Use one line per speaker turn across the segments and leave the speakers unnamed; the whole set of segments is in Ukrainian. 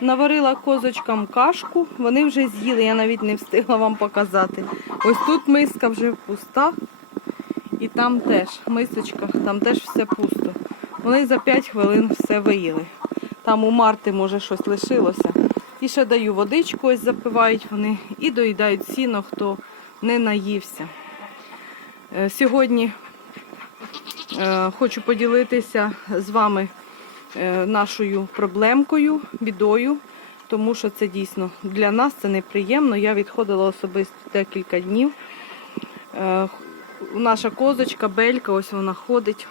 Наварила козочкам кашку, вони вже з'їли, я навіть не встигла вам показати. Ось тут миска вже пуста, і там теж мисочка, там теж все пусто. Вони за 5 хвилин все виїли. Там у Марти, може, щось лишилося. І ще даю водичку, ось запивають вони і доїдають сіно, хто не наївся. Е, Сьогодні е, хочу поділитися з вами нашою проблемкою, бідою, тому що це дійсно для нас це неприємно. Я відходила особисто декілька днів. Е, Наша козочка, белька, ось вона ходить.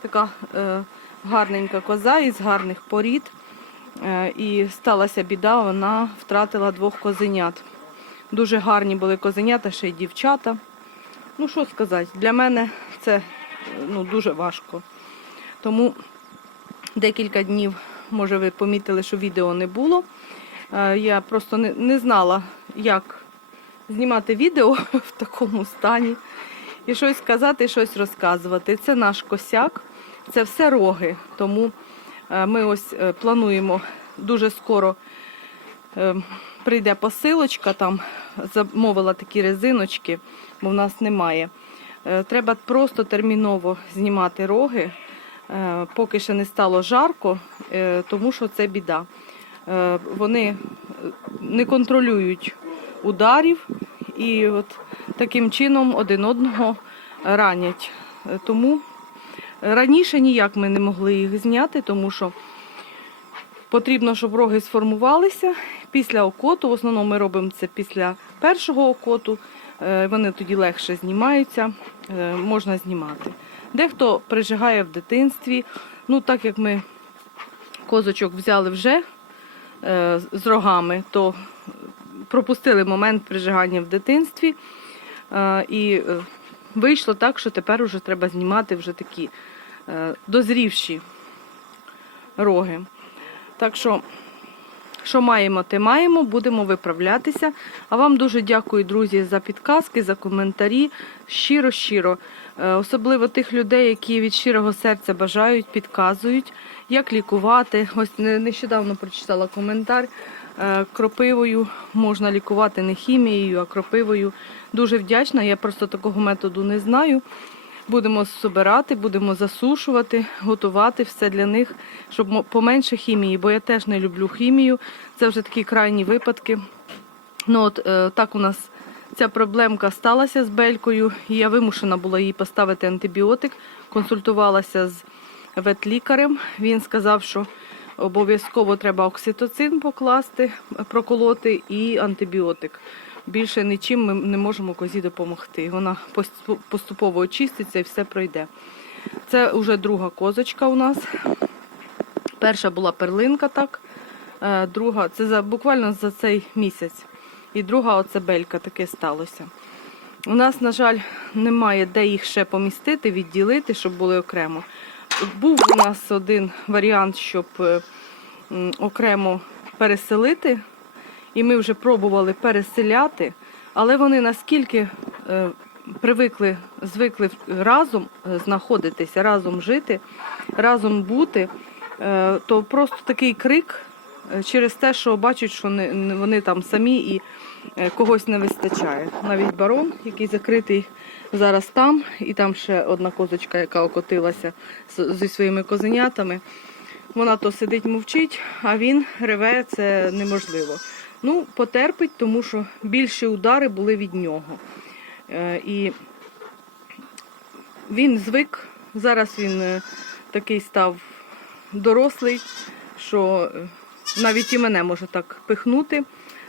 Така е, гарненька коза із гарних порід. Е, І сталася біда, вона втратила двох козенят. Дуже гарні були козенята, ще й дівчата. Ну, що сказати, для мене це е, ну, дуже важко. Тому декілька днів, може, ви помітили, що відео не було. Е, Я просто не, знала, як знімати відео в такому стані. І щось сказати, щось розказувати. Це наш косяк, це все роги. Тому е, ми ось е, плануємо дуже скоро прийде посилочка, там замовила такі резиночки, бо в нас немає. Треба просто терміново знімати роги, поки ще не стало жарко, е, тому що це біда. Е, Вони е, не контролюють ударів і от таким чином один одного ранять. Е, Тому раніше ніяк ми не могли їх зняти, тому що потрібно, щоб роги сформувалися після окоту. В основному ми робимо це після першого окоту. Е, Вони тоді легше знімаються, е, можна знімати. Дехто прижигає в дитинстві. Ну, так як ми козочок взяли вже е, з рогами, то пропустили момент прижигання в дитинстві. Е, І е, вийшло так, що тепер вже треба знімати вже такі е, дозрівші роги. Так що, що маємо, те маємо, будемо виправлятися. А вам дуже дякую, друзі, за підказки, за коментарі. Щиро-щиро. Е, Особливо тих людей, які від щирого серця бажають, підказують, як лікувати. Ось не- нещодавно прочитала коментар. е, Кропивою можна лікувати не хімією, а кропивою. Дуже вдячна. Я просто такого методу не знаю. Будемо збирати, будемо засушувати, готувати все для них, щоб поменше хімії, бо я теж не люблю хімію. Це вже такі крайні випадки. Ну от е, так у нас ця проблемка сталася з белькою, і я вимушена була їй поставити антибіотик. Консультувалася з ветлікарем. Він сказав, що обов'язково треба окситоцин покласти, проколоти і антибіотик. Більше нічим ми не можемо козі допомогти. Вона поступово очиститься і все пройде. Це вже друга козочка у нас. Перша була перлинка, так. Е, Друга, це за, буквально за цей місяць. І друга оце белька таке сталося. У нас, на жаль, немає де їх ще помістити, відділити, щоб були окремо. Був у нас один варіант, щоб е, окремо переселити, і ми вже пробували переселяти, але вони наскільки е, привикли, звикли разом е, знаходитися, разом жити, разом бути, е, то просто такий крик через те, що бачать, що вони там самі і когось не вистачає. Навіть барон, який закритий зараз там, і там ще одна козочка, яка окотилася зі своїми козенятами. Вона то сидить, мовчить, а він реве, це неможливо. Ну, потерпить, тому що більші удари були від нього. Е, І він звик, зараз він е, такий став дорослий, що е, навіть і мене може так пихнути.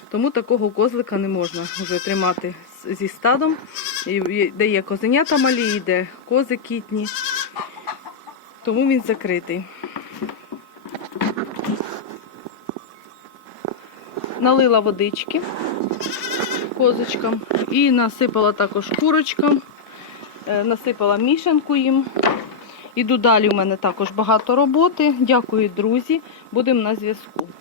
Тому такого козлика не можна вже тримати зі стадом. Де є козенята малі, де кози кітні. Тому він закритий. Налила водички козочкам і насипала також курочкам, Е, насипала мішанку їм. Іду далі, у мене також багато роботи. Дякую, друзі. Будемо на зв'язку.